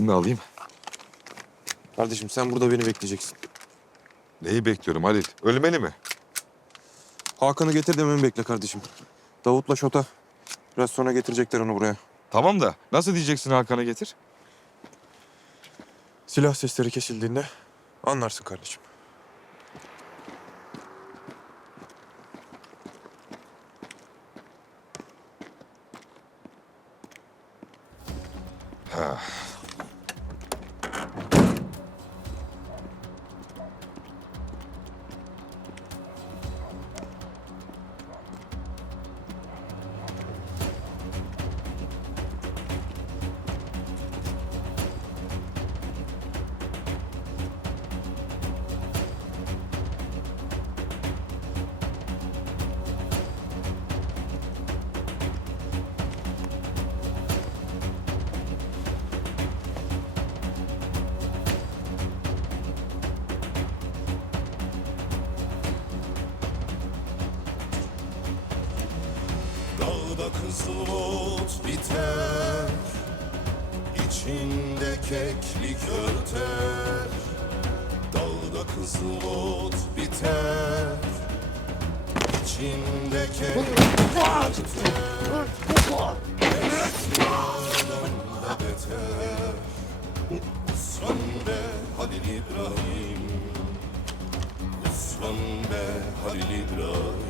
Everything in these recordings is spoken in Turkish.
Ben de alayım. Kardeşim sen burada beni bekleyeceksin. Neyi bekliyorum Halil? Ölmeli mi? Hakan'ı getir dememi bekle kardeşim. Davut'la Şota. Biraz sonra getirecekler onu buraya. Tamam da nasıl diyeceksin Hakan'ı getir? Silah sesleri kesildiğinde anlarsın kardeşim. Dağda kızıl ot biter. İçinde keklik örter. Dağda kızıl ot biter. İçinde keklik örter. Eşyadan da beter Uslan be Halil İbrahim. Uslan be Halil İbrahim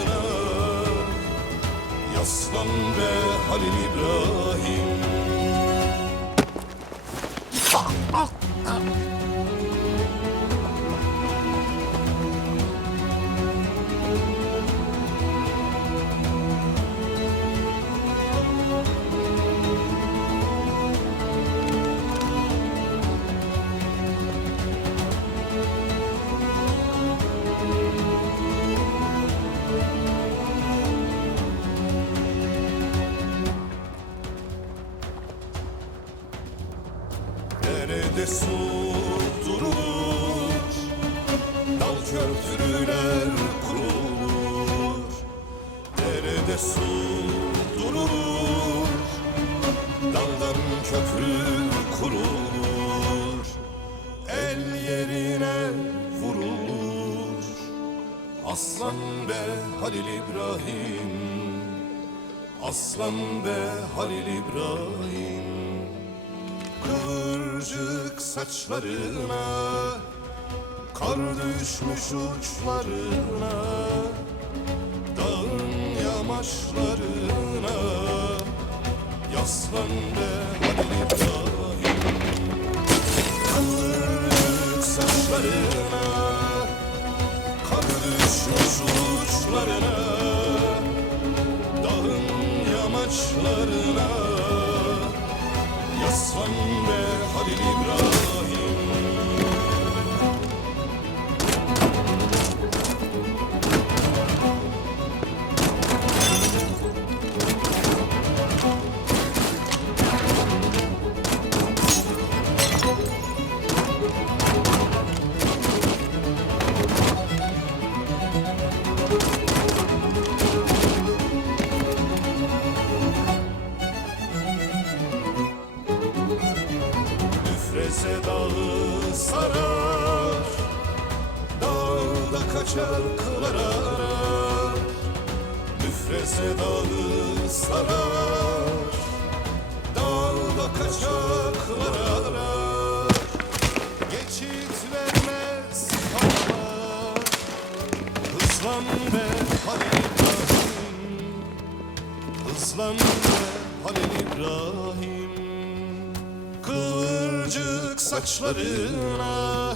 Yaslan be Halil İbrahim Nerede su Dal köprüler kurulur Derede su durur Daldan köprü kurulur El yerine vurulur Aslan be Halil İbrahim Aslan be Halil İbrahim saçlarına Kar düşmüş uçlarına Dağın yamaçlarına Yaslan be Halil İbrahim Kıvırcık saçlarına Kar düşmüş uçlarına Dağın yamaçlarına Yaslan be Halil İbrahim kaçar kılar arar Müfreze dağı sarar Dağda arar Geçit vermez havalar Hızlan be Halil İbrahim Hızlan be Halil İbrahim. Kıvırcık saçlarına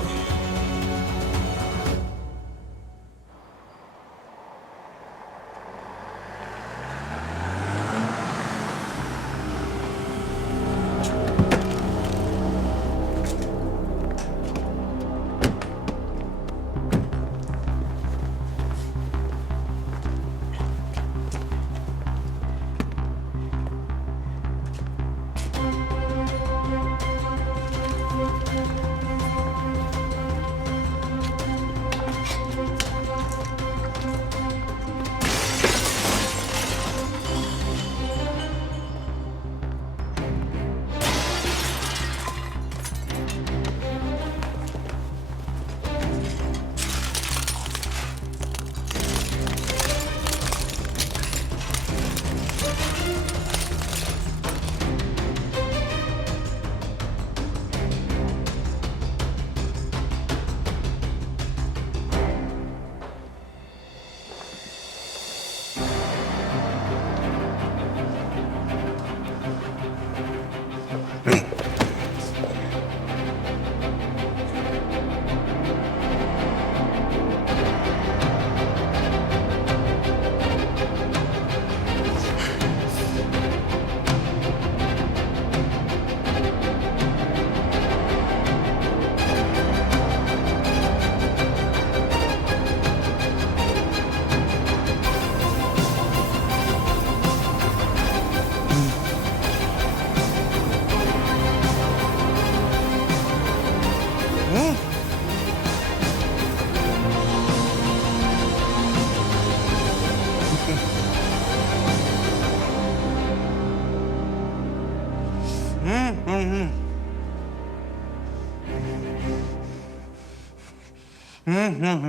なんか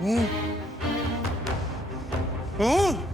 うん。うん。